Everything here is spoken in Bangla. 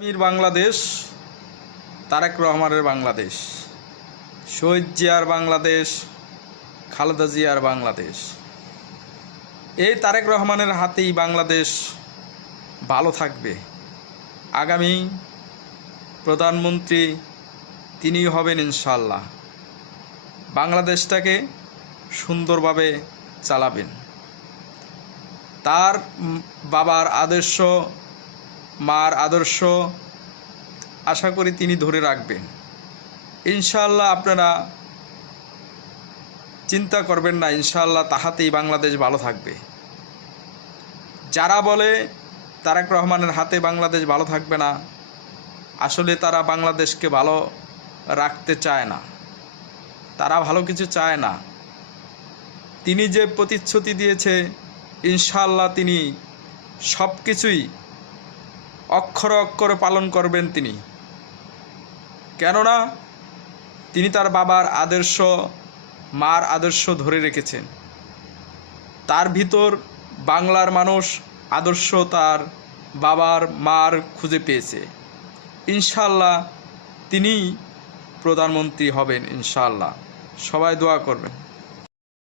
বাংলাদেশ, তারেক রহমানের বাংলাদেশ, শহীদ জিয়ার বাংলাদেশ, খালেদা জিয়ার বাংলাদেশ। এই তারেক রহমানের হাতেই বাংলাদেশ ভালো থাকবে। আগামী প্রধানমন্ত্রী তিনিই হবেন ইনশাআল্লাহ। বাংলাদেশটাকে সুন্দরভাবে চালাবেন। তার বাবার আদর্শ, মার আদর্শ আশা করি তিনি ধরে রাখবেন ইনশাআল্লাহ। আপনারা চিন্তা করবেন না, ইনশাআল্লাহ তাহাতেই বাংলাদেশ ভালো থাকবে। যারা বলে তারেক রহমানের হাতে বাংলাদেশ ভালো থাকবে না, আসলে তারা বাংলাদেশকে ভালো রাখতে চায় না, তারা ভালো কিছু চায় না। তিনি যে প্রতিশ্রুতি দিয়েছে ইনশাআল্লাহ তিনি সব কিছুই অক্ষরে অক্ষরে পালন করবেন তিনি। কেননা তিনি তার বাবার আদর্শ, মার আদর্শ ধরে রেখেছেন। তার ভিতর বাংলার মানুষ আদর্শ তার বাবার মার খুঁজে পেয়েছে। ইনশাআল্লাহ তিনি প্রধানমন্ত্রী হবেন ইনশাআল্লাহ। সবাই দোয়া করবেন।